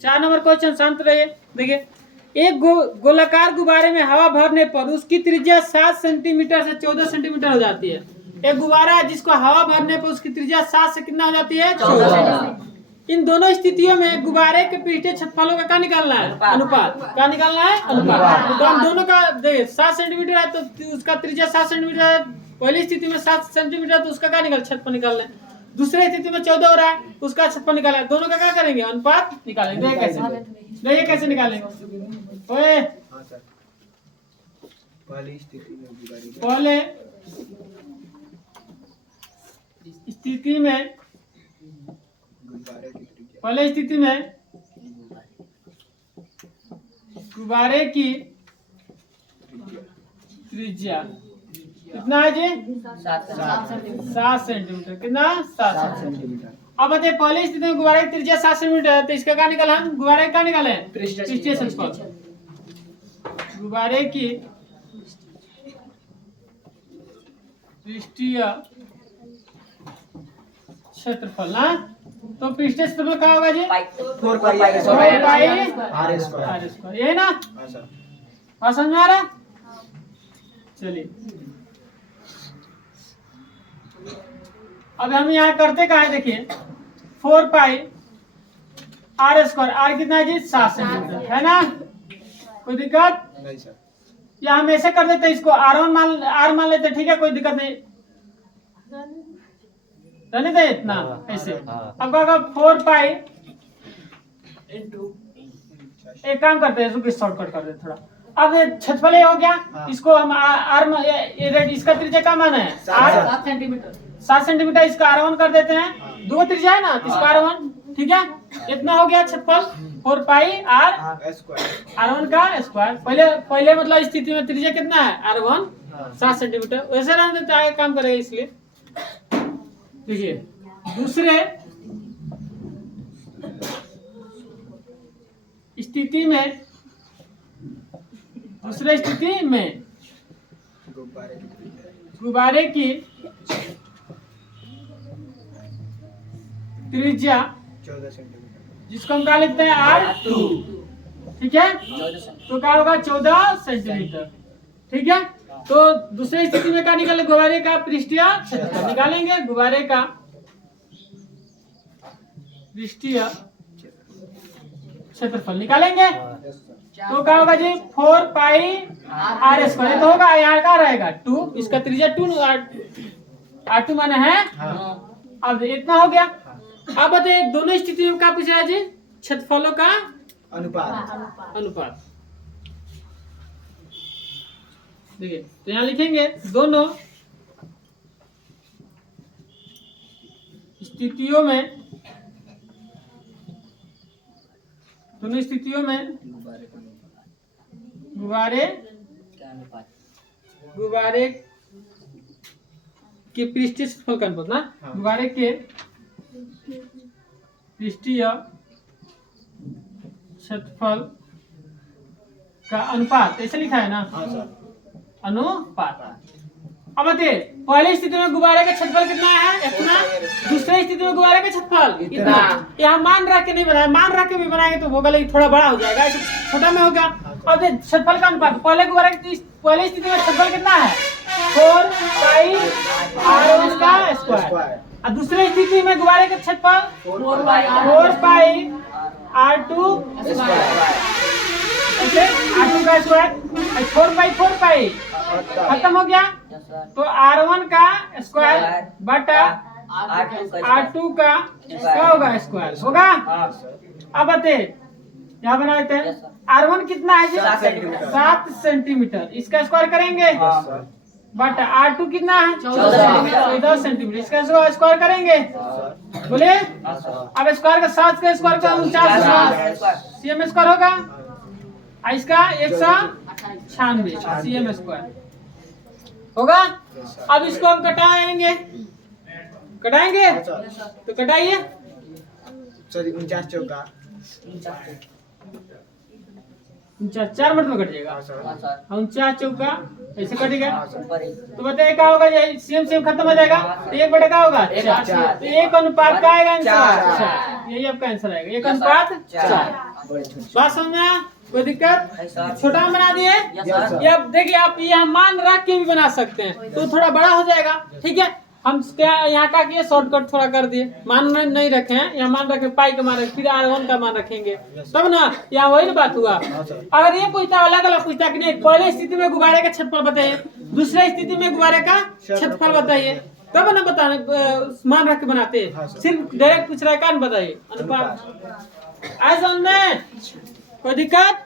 4 number question, शांत रहिए। देखिए, एक गोलाकार गुब्बारे में हवा भरने पर उसकी त्रिज्या 7 सेंटीमीटर से 14 सेंटीमीटर हो जाती है। एक गुब्बारा है जिसको हवा भरने पर उसकी त्रिज्या 7 से कितना हो जाती है? 14। इन दोनों स्थितियों में गुब्बारे के पृष्ठीय क्षेत्रफलों का क्या निकालना है? अनुपात। क्या निकालना है? अनुपात। तो हम दोनों का देखिए 7 सेंटीमीटर है तो उसका त्रिज्या 7 सेंटीमीटर है। पहली स्थिति में 7 सेंटीमीटर तो उसका क्या निकाल क्षेत्रफल निकालना है। दूसरी स्थिति में 14 हो रहा है, उसका क्षेत्रफल निकालना है। दोनों का क्या करेंगे? अनुपात निकालेंगे। देखिए कैसे, देखिए कैसे निकालेंगे। ओए पहले स्थिति में गुब्बारे की त्रिज्या कितना है जी? 7 सेंटीमीटर। कितना? 7 सेंटीमीटर। अब बताइए, पहली स्थिति में गुब्बारे की त्रिज्या 7 सेंटीमीटर है तो इसका क्या निकाला? हम गुब्बारे का निकाले पृष्ठीय क्षेत्रफल। गुब्बारे की पृष्ठीय क्षेत्रफल ना, तो पृष्ठीय क्षेत्रफल क्या होगा जी? 4 पाई आर स्क्वायर। ये ना समझ में आ रहा है? चलिए, अब हम यहाँ करते क्या है, देखिए 4 पाई आर स्क्वायर। आर कितना है जी? 7 सेंटीमीटर है ना। कोई दिक्कत नहीं सर। या हम ऐसे कर देते, इसको आर मान लेते, ठीक है, कोई दिक्कत नहीं, रहने दे इतना ऐसे। अब अगर 4 पाई, एक काम करते हैं, इसको शॉर्टकट कर देते थोड़ा। अब क्षेत्रफल ये हो गया, इसको हम आर, इसका त्रिज्या क्या माना है? 7 सेंटीमीटर। 7 सेंटीमीटर, इसका R1 कर देते हैं। 2 त्रिज्या है ना, इसका R1, ठीक है। इतना हो गया क्षेत्रफल 4 पाई आर R1 का स्क्वायर। पहले मतलब स्थिति में त्रिज्या कितना है? R1 7 centimetre. वैसे रहने देते, आगे काम करेगा इसलिए। देखिए दूसरे स्थिति में गुब्बारे की त्रिज्या 14 सेंटीमीटर, जिसको हम क्या लिखते हैं? R2, ठीक है। तो क्या होगा? 14 सेंटीमीटर, ठीक है। तो दूसरी स्थिति में क्या निकाले? गुब्बारे का पृष्ठीय क्षेत्रफल निकालेंगे। गुब्बारे का पृष्ठीय क्षेत्रफल निकालेंगे तो क्या होगा जी? 4 पाई आर स्क्वायर। तो होगा, यहाँ का रहेगा 2, इसका त्रिज्या 2 R2 माने है। अब इतना हो गया। अब बताइए, दोनों स्थिति में क्या पूछ रहा है जी? क्षेत्रफलों का अनुपात। देखिए, तो यहाँ लिखेंगे दोनों स्थितियों में गुब्बारे के पृष्ठीय क्षेत्रफल का अनुपात ना। गुब्बारे के पृष्ठीय क्षेत्रफल का अनुपात, ऐसे लिखा है ना? अनुपात। अब बताइए, पहली स्थिति में गुब्बारे का क्षेत्रफल कितना है? इतना। दूसरी स्थिति में गुब्बारे का क्षेत्रफल इतना। यहाँ मान रख के नहीं बनाया, मान रख के भी बनाएंगे तो होगा, लेकिन थोड़ा बड़ा हो जाएगा, ऐसे छोटा में होगा। अब क्षेत्रफल का अनुपात, पहले गुब्बारे की पहली स्थिति में क्षेत्रफल कितना है? 4 पाई R1 का स्क्वायर। और दूसरी स्थिति में गुब्बारे का क्षेत्रफल 4 पाई R2 स्क्वायर। ऐसे R2 का स्क्वायर, 4 पाई खत्म हो गया। तो R1 का स्क्वायर बटा R2 का क्या होगा? स्क्वायर होगा। अब बताइए, यहाँ बना देते हैं। R1 कितना है जी? 7 सेंटीमीटर। इसका स्क्वायर करेंगे बट R2 कितना है? 14 सेंटीमीटर। इसका स्क्वायर करेंगे, बोले। अब स्क्वायर का 7 का स्क्वायर का 49 CM स्क्वायर होगा। इसका 196 CM स्क्वायर होगा। अब इसको हम कटाएंगे तो कटाइए। 49 चौका 49 4 मिनट में कट जाएगा। हाँ सर। 49 चौका ऐसे कटेगा। हाँ सर। तो बताइए क्या होगा, ये सेम सेम खत्म हो जाएगा। तो 1 बटे क्या होगा, 4। तो 1 अनुपात का आएगा आंसर 4। यही आपका आंसर आएगा, 1 अनुपात 4। बात समझ में आया? कोई दिक्कत? छोटा हम बना दिए। ये अब देखिए, आप यहाँ मान रख के भी बना सकते हैं तो थोड़ा बड़ा हो जाएगा। ठीक है, हम क्या यहाँ का किए, शॉर्टकट थोड़ा कर दिए, मान नहीं रखे हैं, यहाँ मान रखे पाई का मान रखे, फिर R1 का मान रखेंगे, तब ना यहाँ वही ना बात हुआ। अगर ये पूछता अलग अलग पूछता कि नहीं, पहले स्थिति में गुब्बारे का क्षेत्रफल बताइए, दूसरे स्थिति में गुब्बारे का क्षेत्रफल बताइए, तब ना बताने मान रख के बनाते हैं। सिर्फ डायरेक्ट पूछ रहा है, कान बताइए अनुपात। ऐसा कोई दिक्कत?